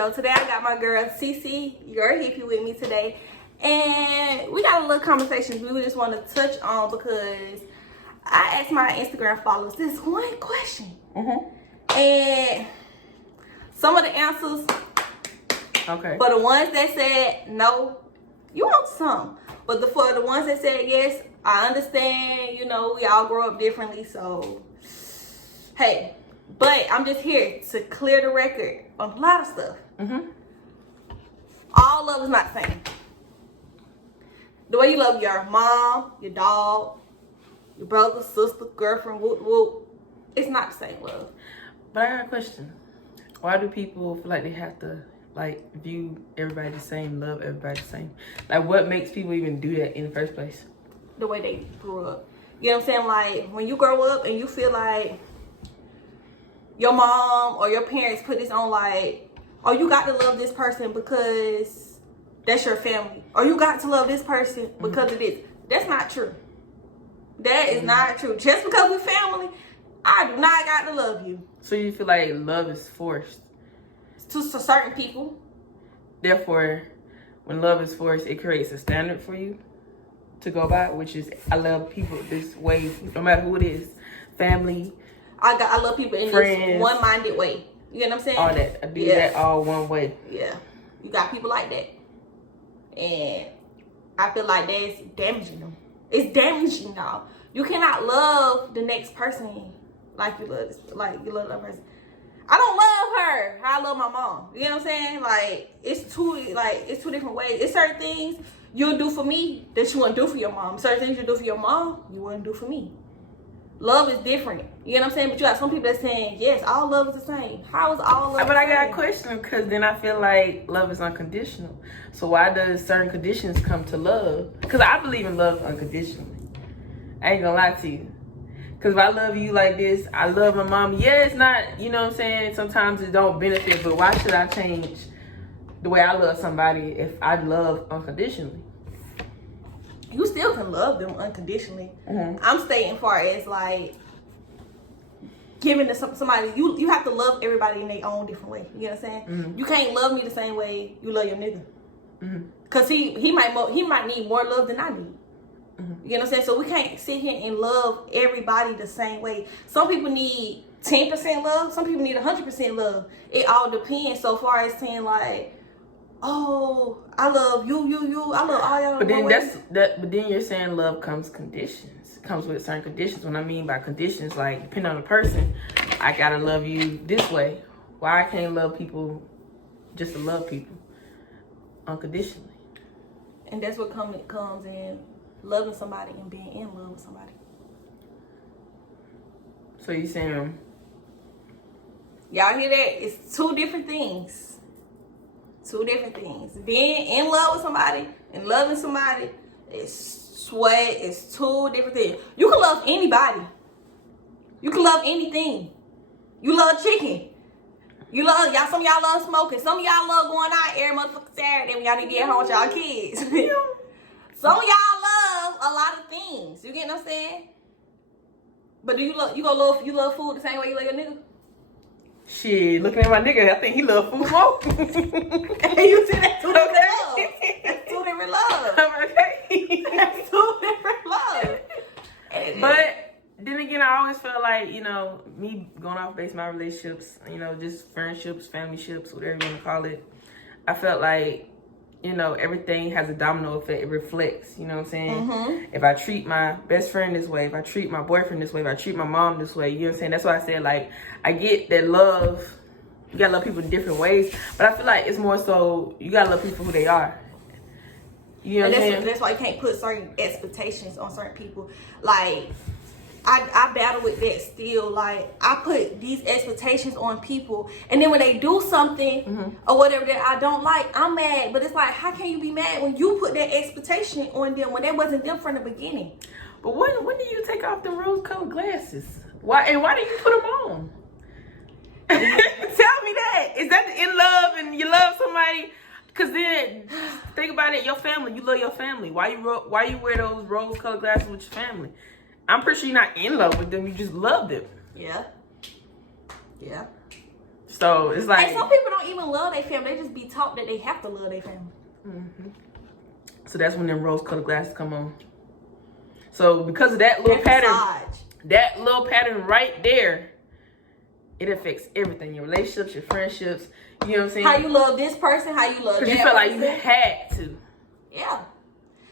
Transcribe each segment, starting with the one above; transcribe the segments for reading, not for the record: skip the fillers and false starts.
show. Today I got my girl Cece, your hippie, with me today. And we got a little conversation we just want to touch on because I asked my Instagram followers this one question. And some of the answers, okay, for the ones that said no, you want some. But for the ones that said yes, I understand, you know, we all grow up differently, so hey. But I'm just here to clear the record on a lot of stuff. All love is not the same. The way you love your mom, your dog, your brother, sister, girlfriend, whoop, whoop, it's not the same love. But I got a question. Why do people feel like they have to view everybody the same, love everybody the same? Like, what makes people even do that in the first place? The way they grew up. You know what I'm saying? Like, when you grow up and you feel like your mom or your parents put this on, like, oh, you got to love this person because that's your family. Or you got to love this person because of this. That's not true. That is not true. Just because we're family, I do not got to love you. So you feel like love is forced? To certain people. Therefore, when love is forced, it creates a standard for you to go by, which is, I love people this way, no matter who it is. Family, I love people in friends, this one-minded way. You know what I'm saying? All that. I do that all one way. Yeah. You got people like that. And I feel like that's damaging them. It's damaging y'all. You cannot love the next person like you love that person. I don't love her how I love my mom. You know what I'm saying? Like, it's two different ways. It's certain things you'll do for me that you wouldn't do for your mom. Certain things you do for your mom, you wouldn't do for me. Love is different. You know what I'm saying? But you got some people that's saying, yes, all love is the same. How is all love But I the got same? a question, because then I feel like love is unconditional. So why does certain conditions come to love? Because I believe in love unconditionally. I ain't gonna lie to you. Because if I love you like this, I love my mom. Yeah, it's not, you know what I'm saying? Sometimes it don't benefit, but why should I change the way I love somebody if I love unconditionally? You still can love them unconditionally. I'm stating far as like giving to somebody, you have to love everybody in their own different way. You know what I'm saying? You can't love me the same way you love your nigga. Cause he might need more love than I need. You know what I'm saying? So we can't sit here and love everybody the same way. Some people need 10% love. Some people need 100% love. It all depends. So far as saying like, oh, I love you. I love all y'all. But then But then you're saying love comes conditions. It comes with certain conditions. What I mean by conditions, like depending on the person, I gotta love you this way. Why I can't love people just to love people unconditionally? And that's what comes in loving somebody and being in love with somebody. So you saying? Y'all hear that? It's two different things. Two different things. Being in love with somebody and loving somebody is two different things. You can love anybody. You can love anything. You love chicken. You love y'all. Some of y'all love smoking. Some of y'all love going out every motherfucking Saturday when y'all need to get home with y'all kids. Some of y'all love a lot of things. You get what I'm saying? But do you love food the same way you love your nigga? Shit, looking at my nigga, I think he love food more. Hey, you see that two different love. That's two different love. Okay. That's two different love. But then again, I always felt like, you know, me going off base my relationships, you know, just friendships, family ships, whatever you want to call it. I felt like, you know, everything has a domino effect. It reflects, you know what I'm saying? If I treat my best friend this way, if I treat my boyfriend this way, if I treat my mom this way, you know what I'm saying? That's why I said, like, I get that love, you gotta love people in different ways, but I feel like it's more so, you gotta love people who they are. You know what I'm saying? That's why you can't put certain expectations on certain people. Like, I battle with that still. Like, I put these expectations on people, and then when they do something or whatever that I don't like, I'm mad. But it's like, how can you be mad when you put that expectation on them when that wasn't them from the beginning? But when do you take off the rose-colored glasses? Why do you put them on? Tell me that. Is that in love and you love somebody? Because then, think about it, your family, you love your family. Why you wear those rose-colored glasses with your family? I'm pretty sure you're not in love with them, you just love them. Yeah. So it's like, and some people don't even love their family. They just be taught that they have to love their family. So that's when them rose-colored glasses come on. So because of that little pattern, right there, it affects everything. Your relationships, your friendships. You know what I'm saying? How you love this person, how you love that Because you felt like person. you had to. Yeah.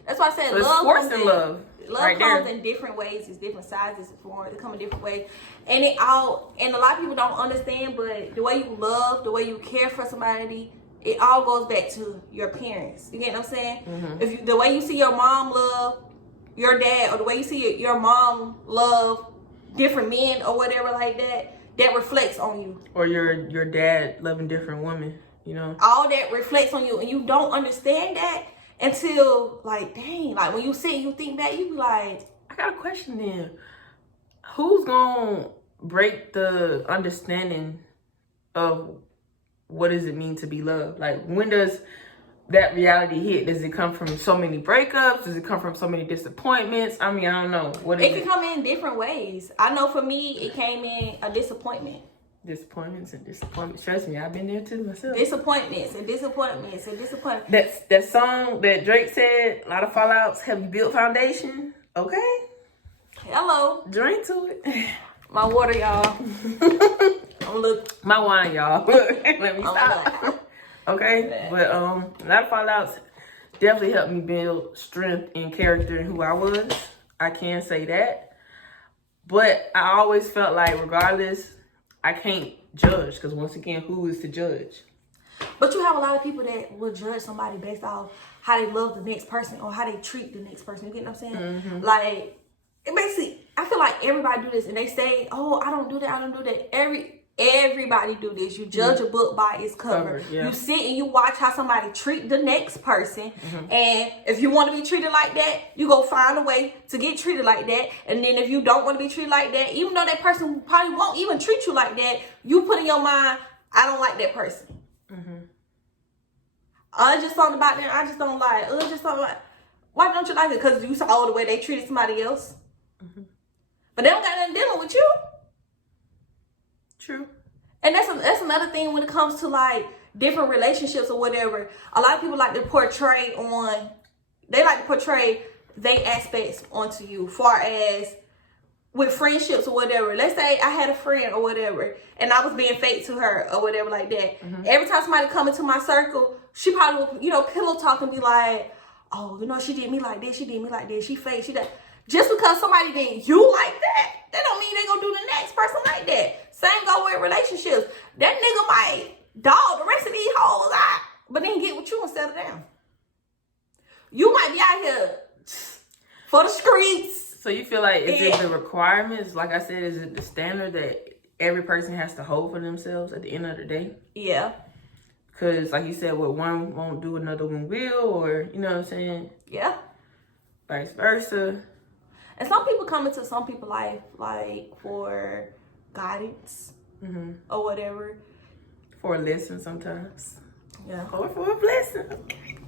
That's why I said So love forcing comes in, love. Love right comes there. in different ways. It's different sizes, forms. They come in different ways. And and a lot of people don't understand, but the way you love, the way you care for somebody, it all goes back to your parents. You get what I'm saying? Mm-hmm. The way you see your mom love your dad, or the way you see your mom love different men or whatever like that, that reflects on you. Or your dad loving different women, you know? All that reflects on you, and you don't understand that until, like, dang, like when you sit and you think back, you be like, I got a question then. Who's gonna break the understanding of what does it mean to be loved? Like, when does that reality hit? Does it come from so many breakups? Does it come from so many disappointments? I mean, I don't know. What is it can come in different ways. I know for me, it came in a disappointment. Disappointments and disappointments. Trust me, I've been there too myself. Disappointments and disappointments and disappointments. That song that Drake said, a lot of fallouts, have you built foundation? Okay. Hello. Drink to it. My water, y'all. I'm look. My wine, y'all. Let me stop. Look. Okay. But a lot of fallouts definitely helped me build strength in character and who I was. I can say that. But I always felt like regardless, I can't judge, because once again, who is to judge? But you have a lot of people that will judge somebody based off how they love the next person or how they treat the next person. You get what I'm saying? Mm-hmm. Like, it basically, I feel like everybody do this, and they say, "Oh, I don't do that. I don't do that." Everybody do this. You judge a book by its cover. Yeah. You sit and you watch how somebody treat the next person, and if you want to be treated like that, you go find a way to get treated like that. And then if you don't want to be treated like that, even though that person probably won't even treat you like that, you put in your mind, "I don't like that person." I just thought about that. I just don't like. Just thought about. Why don't you like it? Because you saw the way they treated somebody else. But they don't got nothing dealing with you. True. And that's another thing when it comes to like different relationships or whatever. A lot of people like to portray their aspects onto you, far as with friendships or whatever. Let's say I had a friend or whatever, and I was being fake to her or whatever like that. Every time somebody come into my circle, she probably would, pillow talk and be like, "Oh, she did me like this, she did me like this, she fake, she that." Just because somebody did you like that don't mean they gonna do the next person like that. Same go with relationships. That nigga might dog the rest of these hoes out, but then get with you and settle down. You might be out here for the streets. So you feel like, is it the requirements? Like I said, is it the standard that every person has to hold for themselves at the end of the day? Yeah. Because like you said, what one won't do, another one will, or you know what I'm saying? Yeah. Vice versa. And some people come into some people's life like for guidance or whatever. For a lesson sometimes. Yeah. Or for a blessing.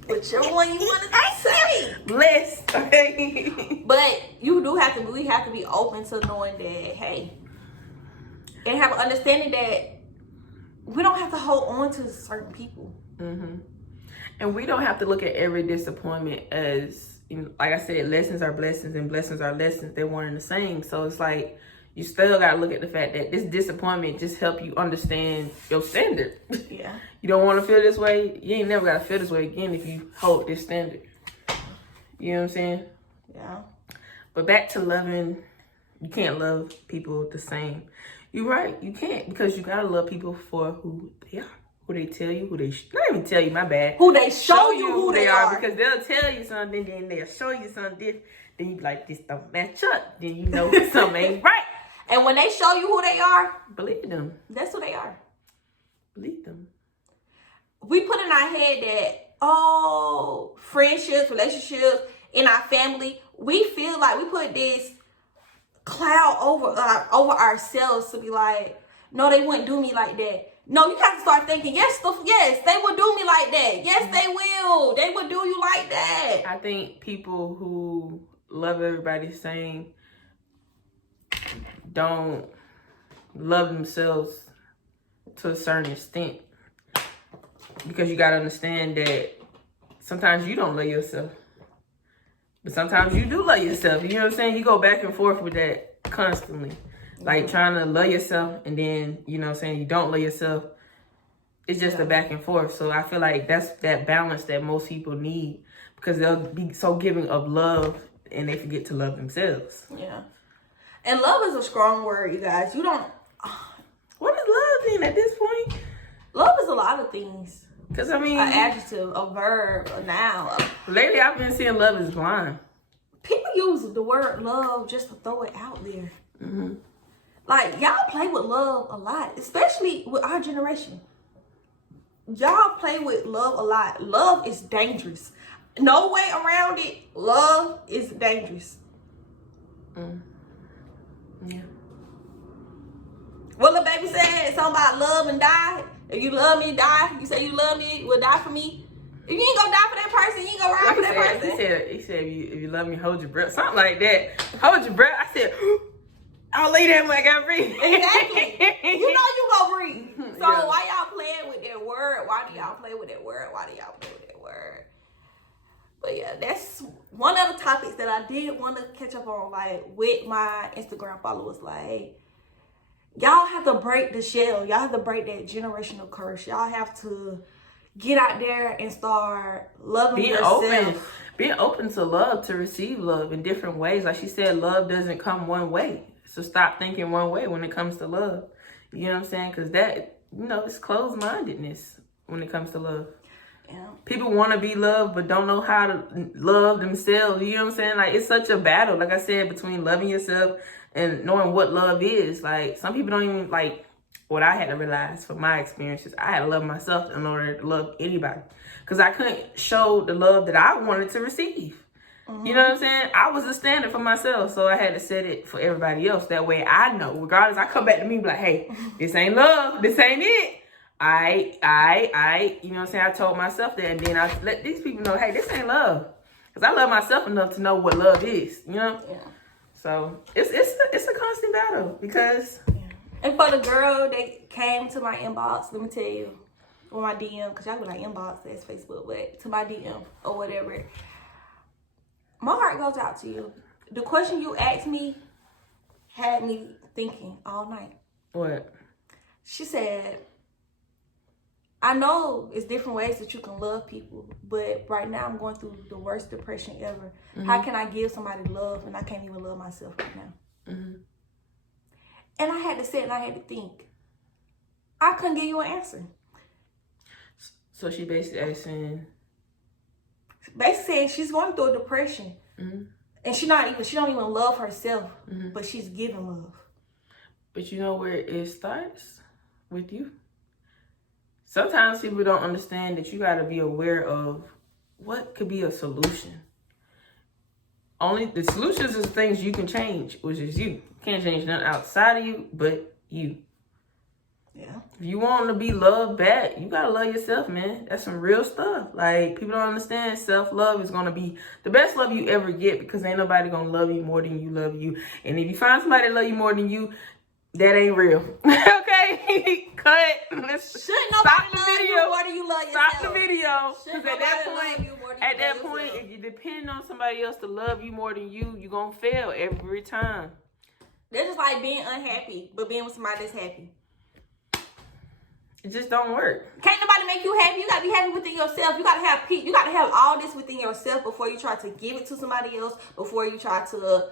Whichever one you want to say. Blessed. Okay. But we have to be open to knowing that, hey, and have an understanding that we don't have to hold on to certain people. And we don't have to look at every disappointment as, like I said, lessons are blessings and blessings are lessons. They're one and the same. So it's like, you still got to look at the fact that this disappointment just help you understand your standard. Yeah. You don't want to feel this way. You ain't never got to feel this way again if you hold this standard. You know what I'm saying? Yeah. But back to loving, you can't love people the same. You're right. You can't, because you got to love people for who they are. Who they tell you, not even tell you, my bad. Who they show you who they are. Because they'll tell you something, then they'll show you something, then you be like, this don't match up. Then you know something ain't right. And when they show you who they are, believe them. That's who they are. Believe them. We put in our head that, friendships, relationships, in our family, we feel like we put this cloud over ourselves to be like, no, they wouldn't do me like that. No, you have to start thinking, yes, they will do me like that. Yes, they will. They will do you like that. I think people who love everybody the same don't love themselves to a certain extent. Because you gotta understand that sometimes you don't love yourself. But sometimes you do love yourself. You know what I'm saying? You go back and forth with that constantly. Like trying to love yourself and then, you know what I'm saying, you don't love yourself. It's just a back and forth. So I feel like that's that balance that most people need, because they'll be so giving of love and they forget to love themselves. Yeah. And love is a strong word, you guys. You don't... What is love then at this point? Love is a lot of things. Because, I mean... An adjective, a verb, a noun. Lately, I've been seeing love is blind. People use the word love just to throw it out there. Mm-hmm. Like, y'all play with love a lot, especially with our generation. Y'all play with love a lot. Love is dangerous. No way around it. Love is dangerous. Yeah. What the baby said, something about love and die. If you love me, die. You say you love me, will die for me. If you ain't gonna die for that person, you ain't gonna ride for that person. He said, if you love me, hold your breath. Something like that. Hold your breath. I said, I'll lay that when I gotta breathe. Exactly. You know you gonna breathe. So Yeah. why y'all playing with that word? Why do y'all play with that word? Why do y'all play with that word? But yeah, that's one of the topics that I did want to catch up on, like, with my Instagram followers. Like, y'all have to break the shell. Y'all have to break that generational curse. Y'all have to get out there and start loving yourself. Being open to love, to receive love in different ways. Like she said, love doesn't come one way. So stop thinking one way when it comes to love. You know what I'm saying? Because that, you know, it's closed-mindedness when it comes to love. Yeah. People want to be loved, but don't know how to love themselves. You know what I'm saying? Like, it's such a battle, like I said, between loving yourself and knowing what love is. Like, some people don't even, like, what I had to realize from my experiences, I had to love myself in order to love anybody. Because I couldn't show the love that I wanted to receive. Mm-hmm. You know what I'm saying? I was the standard for myself, so I had to set it for everybody else. That way I know, regardless, I come back to me and be like, hey, this ain't love. This ain't it. I, you know what I'm saying? I told myself that, and then I let these people know, hey, this ain't love. Because I love myself enough to know what love is, you know? Yeah. So it's a constant battle because... Yeah. And for the girl that came to my inbox, let me tell you, or my DM, because y'all be like inbox, that's Facebook, but to my DM or whatever, my heart goes out to you. The question you asked me had me thinking all night. What? She said, I know it's different ways that you can love people, but right now I'm going through the worst depression ever. Mm-hmm. How can I give somebody love and I can't even love myself right now? Mm-hmm. And I had to sit and I had to think. I couldn't give you an answer. So she basically saying... Basically saying she's going through a depression. Mm-hmm. And she don't even love herself, mm-hmm. but she's giving love. But you know where it starts? With you. Sometimes people don't understand that you got to be aware of what could be a solution. Only the solutions is things you can change, which is you. You can't change nothing outside of you but you. Yeah. If you want to be loved back, you got to love yourself, man. That's some real stuff. Like, people don't understand self-love is going to be the best love you ever get, because ain't nobody going to love you more than you love you. And if you find somebody that love you more than you, that ain't real. Okay? Cut. Shouldn't nobody love you more than you love yourself. Stop the video. Because at that point, if you depend on somebody else to love you more than you, you're going to fail every time. That's just like being unhappy, but being with somebody that's happy. It just don't work. Can't nobody make you happy. You got to be happy within yourself. You got to have peace. You got to have all this within yourself before you try to give it to somebody else, before you try to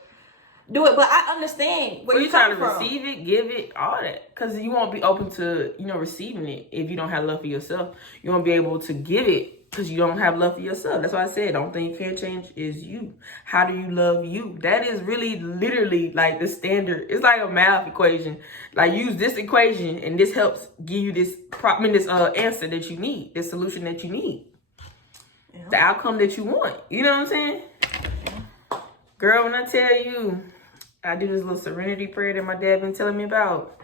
do it. But I understand where you're trying to receive it, give it, all that. Because you won't be open to, receiving it if you don't have love for yourself. You won't be able to give it because you don't have love for yourself. That's why I said, the only thing you can't change is you. How do you love you? That is really, literally, like, the standard. It's like a math equation. Like, use this equation, and this helps give you this answer that you need, this solution that you need. Yeah. The outcome that you want. You know what I'm saying? Yeah. Girl, when I tell you, I do this little serenity prayer that my dad been telling me about.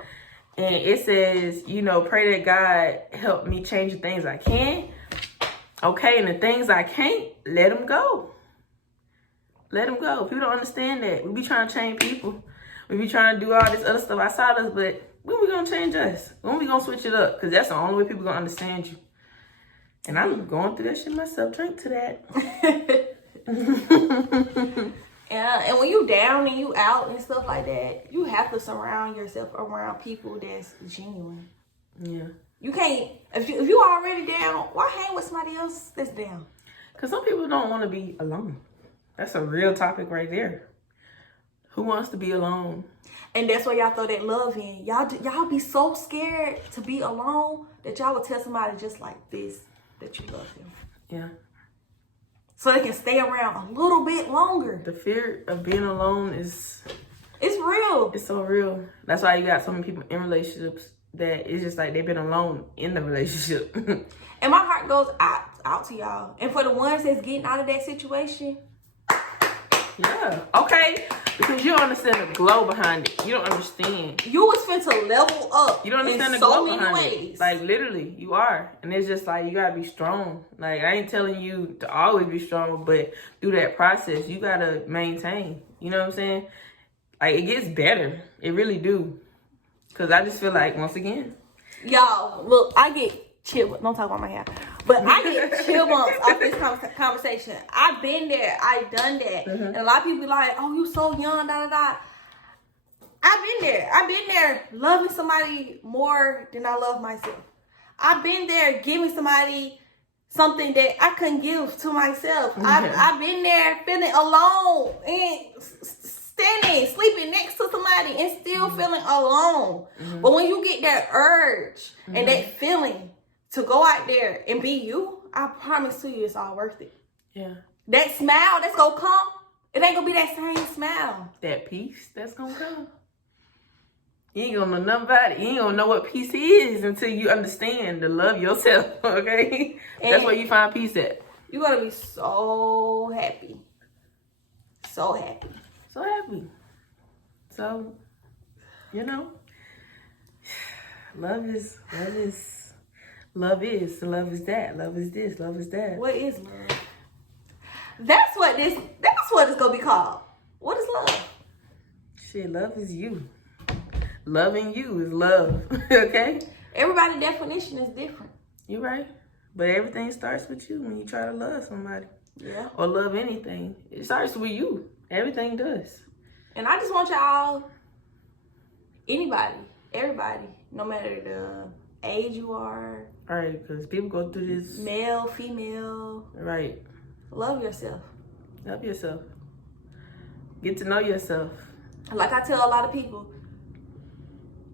And it says, pray that God help me change the things I can. Okay, and the things I can't, let them go. Let them go. People don't understand that. We be trying to change people. We be trying to do all this other stuff outside us, but When we gonna change us? When we gonna switch it up? Because that's the only way people gonna understand you. And I'm going through that shit myself. Drink to that. Yeah, and when you down and you out and stuff like that, you have to surround yourself around people that's genuine. Yeah. You can't, if you already down, why hang with somebody else that's down? Because some people don't want to be alone. That's a real topic right there. Who wants to be alone? And that's why y'all throw that love in. Y'all be so scared to be alone that y'all would tell somebody just like this that you love them. Yeah. So they can stay around a little bit longer. The fear of being alone is... It's real. It's so real. That's why you got so many people in relationships that it's just like they've been alone in the relationship. And my heart goes out to y'all. And for the ones that's getting out of that situation... Yeah. Okay. Because you don't understand the glow behind it. You don't understand. You was finna level up. You don't understand the glow behind it. Like, literally, you are. And it's just like, you gotta be strong. Like, I ain't telling you to always be strong, but through that process, you gotta maintain. You know what I'm saying? Like, it gets better. It really do. Because I just feel like, once again. Y'all, look, I get chill. Don't talk about my hair. But I get chill bumps off this conversation. I've been there. I've done that. Mm-hmm. And a lot of people be like, oh, you so young, da-da-da. I've been there. I've been there loving somebody more than I love myself. I've been there giving somebody something that I couldn't give to myself. Mm-hmm. I've been there feeling alone and standing, sleeping next to somebody and still feeling alone. Mm-hmm. But when you get that urge and that feeling to go out there and be you, I promise to you it's all worth it. Yeah. That smile that's gonna come, it ain't gonna be that same smile. That peace that's gonna come. You ain't gonna know nothing about it. You ain't gonna know what peace is until you understand to love yourself, okay? And that's where you find peace at. You're gonna be so happy. So happy. So happy. So, you know, love is that, love is this, love is that. What is love? That's what it's gonna be called. What is love? Shit, love is you. Loving you is love, okay? Everybody's definition is different. You're right. But everything starts with you when you try to love somebody. Yeah. Or love anything. It starts with you. Everything does. And I just want y'all, anybody, everybody, no matter the age you are. Right, because people go through this. Male, female. Right. Love yourself. Love yourself. Get to know yourself. Like I tell a lot of people,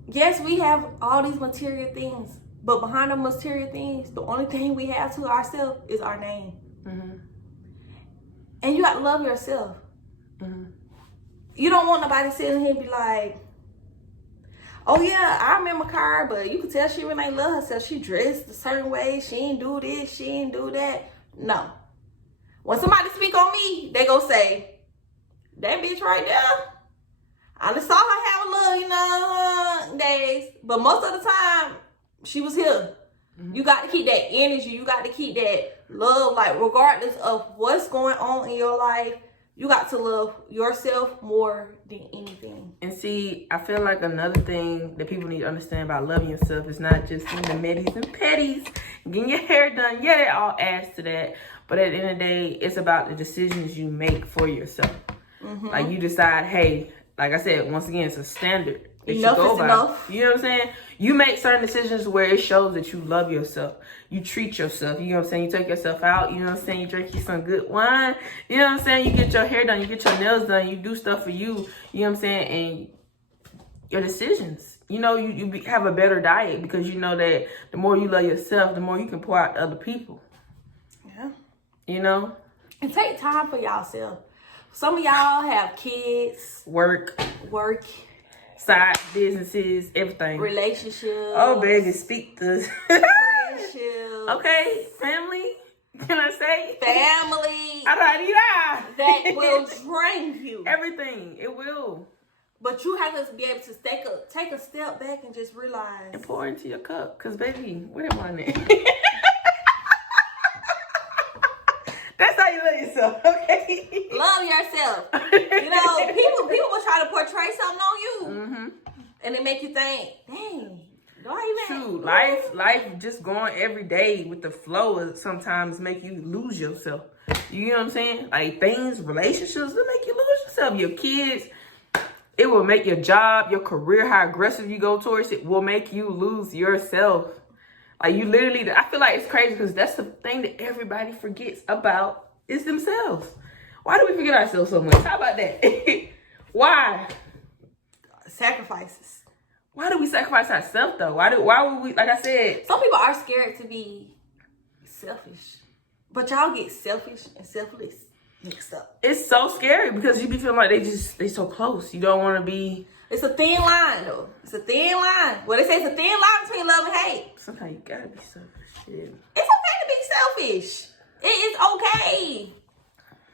yes, we have all these material things, but behind the material things, the only thing we have to ourselves is our name. Mm-hmm. And you got to love yourself. Mm-hmm. You don't want nobody sitting here and be like, oh yeah, I remember Cara, but you could tell she really ain't love herself. She dressed a certain way. She ain't do this. She ain't do that. No. When somebody speak on me, they go say, that bitch right there, I just saw her have a little, days. But most of the time, she was here. Mm-hmm. You got to keep that energy. You got to keep that love. Like, regardless of what's going on in your life, you got to love yourself more than anything. And see, I feel like another thing that people need to understand about loving yourself is not just in the meddies and petties, getting your hair done. Yeah, it all adds to that. But at the end of the day, it's about the decisions you make for yourself. Mm-hmm. Like, you decide, hey, like I said, once again, it's a standard. Enough is enough. You know what I'm saying? You make certain decisions where it shows that you love yourself. You treat yourself. You know what I'm saying? You take yourself out. You know what I'm saying? You drink you some good wine. You know what I'm saying? You get your hair done. You get your nails done. You do stuff for you. You know what I'm saying? And your decisions. You know, you have a better diet because you know that the more you love yourself, the more you can pour out to other people. Yeah. You know? And take time for yourself. Some of y'all have kids. Work. Side businesses, everything. Relationships. Oh, baby, speak the friendships. Okay, family. Can I say family? That will drain you. Everything, it will. But you have to be able to take a step back and just realize and pour into your cup, cause baby, where am I at? That's how you love yourself, okay? Love yourself. You know, people will try to portray something on you. Mm-hmm. And it make you think, dang, do I even... Shoot, life just going every day with the flow will sometimes make you lose yourself. You know what I'm saying? Like things, relationships will make you lose yourself. Your kids, it will make your job, your career, how aggressive you go towards it will make you lose yourself. Like you literally, I feel like it's crazy because that's the thing that everybody forgets about is themselves. Why do we forget ourselves so much? How about that? Why? Sacrifices. Why do we sacrifice ourselves though? Why would we, like I said, some people are scared to be selfish. But y'all get selfish and selfless mixed up. It's so scary because you be feeling like they so close. You don't want to be. It's a thin line though. It's a thin line. Well, they say it's a thin line between love and hate. Sometimes you gotta be selfish. Shit. It's okay to be selfish. It is okay.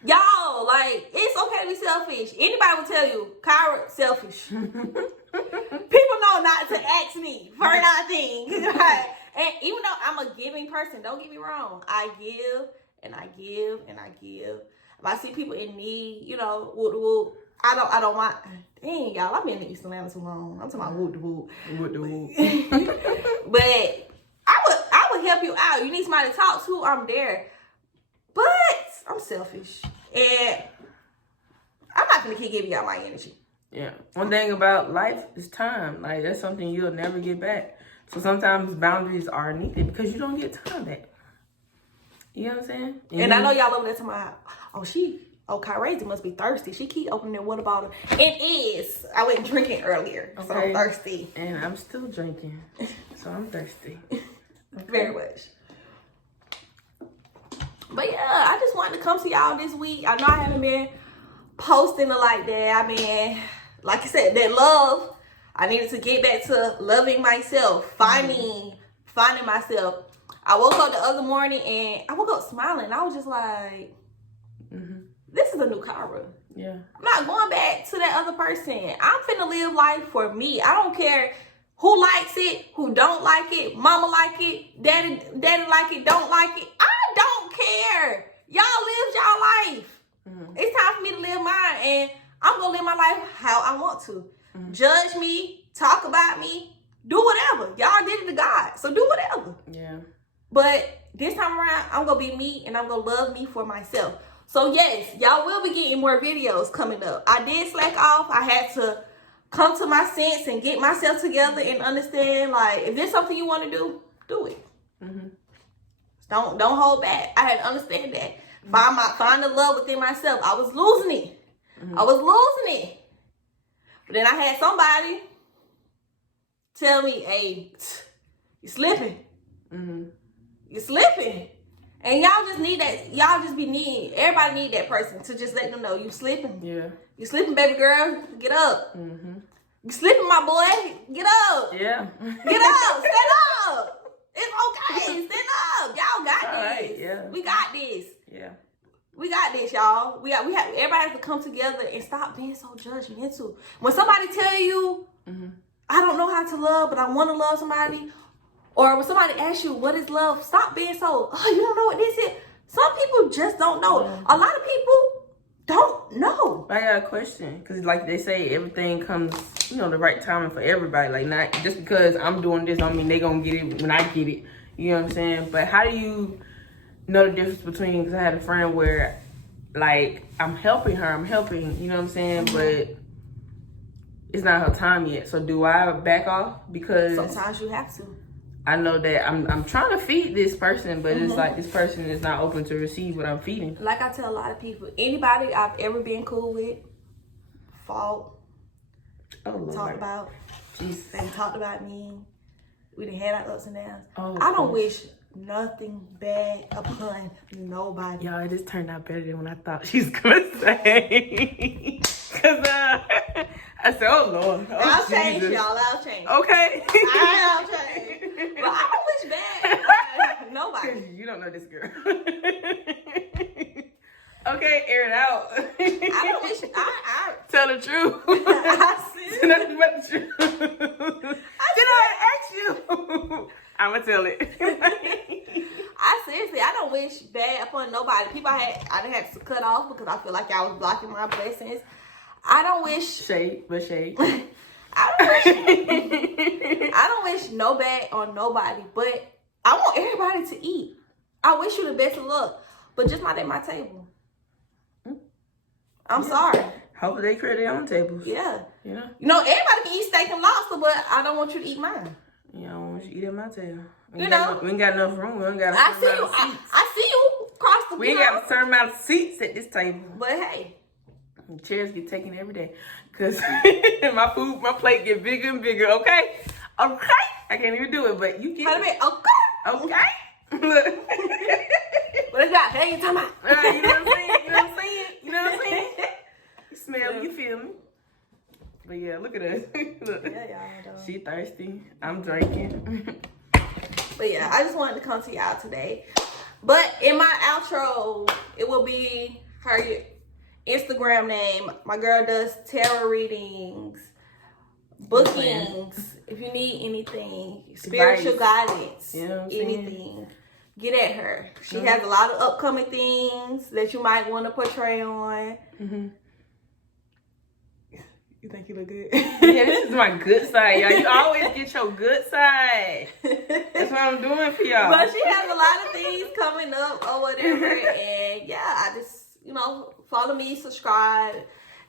Y'all, like, it's okay to be selfish. Anybody will tell you, Kyra, selfish. People know not to ask me for nothing. Right? And even though I'm a giving person, don't get me wrong. I give and I give and I give. If I see people in need, you know, whoop, I don't want. Dang, y'all, I've been in East Atlanta too long. I'm talking about whoop. But I would help you out. You need somebody to talk to, I'm there. But I'm selfish. And I'm not gonna keep giving y'all my energy. Yeah. One thing about life is time. Like that's something you'll never get back. So sometimes boundaries are needed because you don't get time back. You know what I'm saying? And I know y'all over there talking about, Kyrazy must be thirsty. She keep opening that water bottle. It is. I went drinking earlier, so I'm thirsty. And I'm still drinking, so I'm thirsty. Okay. Very much. But yeah, I just wanted to come to y'all this week. I know I haven't been posting like that. I mean, like I said, that love. I needed to get back to loving myself, finding myself. I woke up the other morning and I woke up smiling. I was just like, this is a new Kyra. Yeah. I'm not going back to that other person. I'm finna live life for me. I don't care who likes it, who don't like it, mama like it, daddy like it, don't like it. I don't care. Y'all live y'all life. It's time for me to live mine, and I'm gonna live my life how I want to. Judge me, talk about me, do whatever. Y'all did it to God, so do whatever. Yeah. But this time around, I'm gonna be me, and I'm gonna love me for myself. So yes, y'all will be getting more videos coming up. I did slack off. I had to come to my sense and get myself together and understand, like, if there's something you want to do it. Don't hold back. I had to understand that. Find the love within myself. I was losing it. But then I had somebody tell me, hey, you're slipping. You're slipping. And y'all just need that. Y'all just be needing. Everybody need that person to just let them know you slipping. Yeah. You slipping, baby girl. Get up. You slipping, my boy. Get up. Yeah. Get up. Stand up. It's okay. Stand up. Y'all got this. Right, yeah. We got this. Yeah. We got this, y'all. We have everybody has to come together and stop being so judgmental. When somebody tell you, I don't know how to love, but I want to love somebody, or when somebody asks you what is love, stop being so, oh, you don't know what this is. Some people just don't know. A lot of people don't know. I got a question, because like they say, everything comes, the right timing for everybody. Like, not just because I'm doing this, I mean they gonna get it when I get it. You know what I'm saying? But how do you know the difference between, because I had a friend where, like, I'm helping her, you know what I'm saying? But it's not her time yet. So do I back off? Because sometimes you have to. I know that I'm trying to feed this person, but it's like this person is not open to receive what I'm feeding. Like I tell a lot of people, anybody I've ever been cool with, fought, talked about, they talked about me. We done had our ups and downs. I don't wish nothing bad upon nobody. Y'all, it just turned out better than what I thought she was gonna say. Cause I said, oh Lord, I'll change, y'all. I'll change. Okay. I'll change. But I don't wish bad nobody. You don't know this girl. Okay, air it out. I don't wish. I tell the truth. I Say nothing but the truth. Did I ask you? I'ma tell it. I don't wish bad upon nobody. People I done had to cut off because I feel like I was blocking my blessings. I don't wish shade. I don't wish no bad on nobody, but I want everybody to eat. I wish you the best of luck, but just not at my table. I'm sorry. Hopefully they create their own tables. Yeah. Yeah. You know, everybody can eat steak and lobster, but I don't want you to eat mine. Yeah, I don't want you to eat at my table. We You know. ain't got enough room. We ain't got I see you. I see you across the We ain't got a certain amount of seats at this table. But hey. The chairs get taken every day. Because my plate get bigger and bigger, okay? Okay? I can't even do it, but you get it. Okay. Okay? Look. What is that? Hey, you talking about? You know what I'm saying? You know what I'm saying? You know what I'm saying? You smell, you feel me? But yeah, look at us. Look. Yeah, y'all. She thirsty. I'm drinking. But yeah, I just wanted to come to y'all today. But in my outro, it will be her Instagram name. My girl does tarot readings, bookings. If you need anything, spiritual guidance, you know what I'm anything, get at her. She has a lot of upcoming things that you might want to portray on. Mm-hmm. You think you look good? Yeah, this is my good side, y'all. You always get your good side. That's what I'm doing for y'all. But she has a lot of things coming up or whatever. And yeah, I just, follow me, subscribe.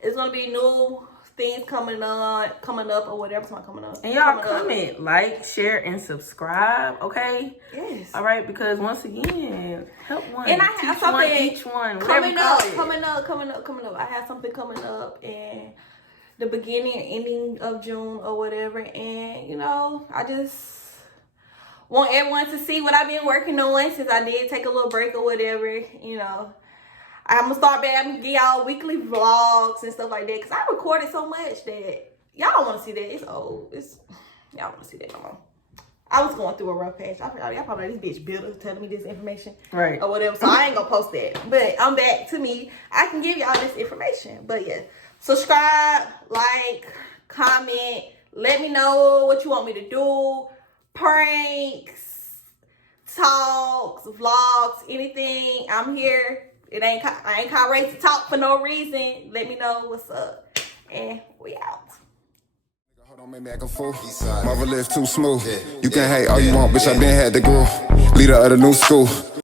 It's going to be new things coming up or whatever's not coming up. And y'all comment, like, share, and subscribe, okay? Yes. All right, because once again, help one. And I have something each one, coming up. I have something coming up in the beginning and ending of June or whatever. And, I just want everyone to see what I've been working on since I did take a little break or whatever, I'm going to start back. I'm going to give y'all weekly vlogs and stuff like that. Because I recorded so much that y'all don't want to see that. It's old. Y'all want to see that no more. I was going through a rough patch. Y'all probably like, this bitch bitter telling me this information. Right. Or whatever. So I ain't going to post that. But I'm back to me. I can give y'all this information. But yeah. Subscribe, like, comment. Let me know what you want me to do. Pranks, talks, vlogs, anything. I'm here. I ain't caught ready to talk for no reason. Let me know what's up. And we out. Don't make me act a fool. Mother live too smooth. You can hate all you want, bitch. I been had the groove. Leader of the new school.